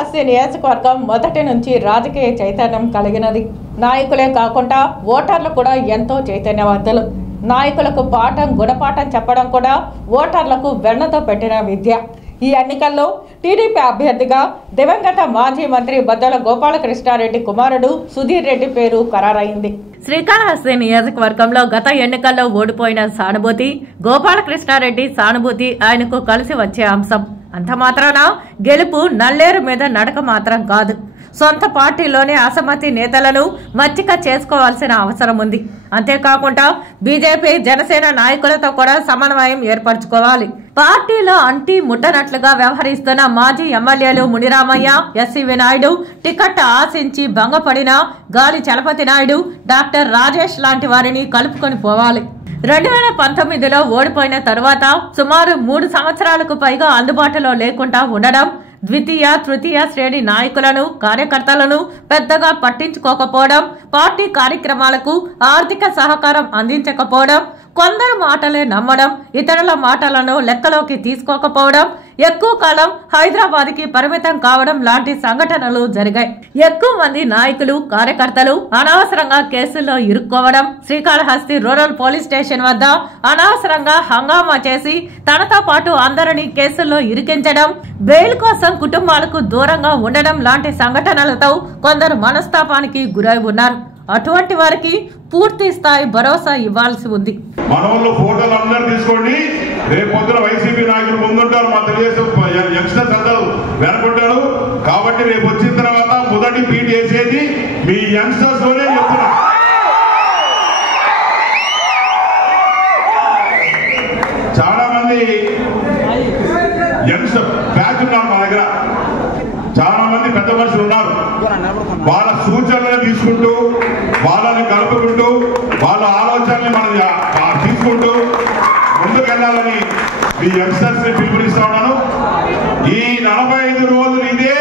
శ్రీకాళహస్తి నియోజకవర్గం మొదటి నుంచి రాజకీయ చైతన్యం కలిగినది. నాయకులే కాకుండా ఓటర్లు కూడా ఎంతో చైతన్యవంతులు. నాయకులకు పాఠం గుణపాఠం చెప్పడం కూడా ఓటర్లకు వెన్నతో పెట్టిన విద్య. ఈ ఎన్నికల్లో టీడీపీ అభ్యర్థిగా దివంగత మాజీ మంత్రి బద్దల గోపాలకృష్ణారెడ్డి కుమారుడు సుధీర్ రెడ్డి పేరు ఖరారైంది. శ్రీకాళహస్తి నియోజకవర్గంలో గత ఎన్నికల్లో ఓడిపోయిన సానుభూతి గోపాలకృష్ణారెడ్డి సానుభూతి ఆయనకు కలిసి వచ్చే అంశం. అంత మాత్రాన గెలుపు నల్లేరు మీద నడక మాత్రం కాదు. సొంత పార్టీలోని అసమ్మతి నేతలను మచ్చిక చేసుకోవాల్సిన అవసరం ఉంది. అంతేకాకుండా బీజేపీ జనసేన నాయకులతో కూడా సమన్వయం ఏర్పరచుకోవాలి. పార్టీలో అంటి ముట్టనట్లుగా వ్యవహరిస్తున్న మాజీ ఎమ్మెల్యేలు మునిరామయ్య, ఎస్సీ వినాయుడు, టికెట్ ఆశించి భంగపడిన గాలి చలపతి నాయుడు, డాక్టర్ రాజేష్ లాంటి వారిని కలుపుకొని పోవాలి. 2019లో ఓడిపోయిన తరువాత సుమారు 3 సంవత్సరాలకు పైగా అందుబాటులో లేకుండా ఉండడం, ద్వితీయ తృతీయ శ్రేణి నాయకులను కార్యకర్తలను పెద్దగా పట్టించుకోకపోవడం, పార్టీ కార్యక్రమాలకు ఆర్థిక సహకారం అందించకపోవడం, కొందరు మాటలే నమ్మడం, ఇతరుల మాటలను లెక్కలోకి తీసుకోకపోవడం, ఎక్కువ కాలం హైదరాబాద్ కి పరిమితం కావడం లాంటి సంఘటనలు జరిగాయి. ఎక్కువ మంది నాయకులు కార్యకర్తలు అనవసరంగా కేసుల్లో ఇరుక్కోవడం, శ్రీకాళహస్తి రూరల్ పోలీస్ స్టేషన్ వద్ద అనవసరంగా హంగామా చేసి తనతో పాటు అందరినీ కేసుల్లో ఇరికించడం, బెయిల్ కోసం కుటుంబాలకు దూరంగా ఉండడం లాంటి సంఘటనలతో కొందరు మనస్తాపానికి గురై ఉన్నారు. అటువంటి వారికి పూర్తి స్థాయి భరోసా ఇవ్వాల్సి ఉంది. మనోళ్ళు ఫోటోలు అందరూ తీసుకోండి. రేపు పొద్దున వైసీపీ నాయకులు ముందుంటారు, మా తెలుగుదేశం యంగ్స్టర్స్ అందరూ వెనకుంటారు. కాబట్టి రేపు వచ్చిన తర్వాత మొదటి పీట్ వేసేది మీ యంగ్స్టర్స్ లోనే చెప్తున్నా. చాలా మంది యంగ్స్టర్ బ్యాచ్ ఉన్నారు మా దగ్గర. చాలా మంది పెద్ద మనుషులు ఉన్నారు. వాళ్ళ సూచనలు తీసుకుంటూ, వాళ్ళని కలుపుకుంటూ, వాళ్ళ ఆలోచనల్ని మనం తీసుకుంటూ ముందుకెళ్లాలని ఈ యంగ్స్టర్స్ ని పిలుపునిస్తా ఉన్నాను. ఈ 45 రోజులు ఇదే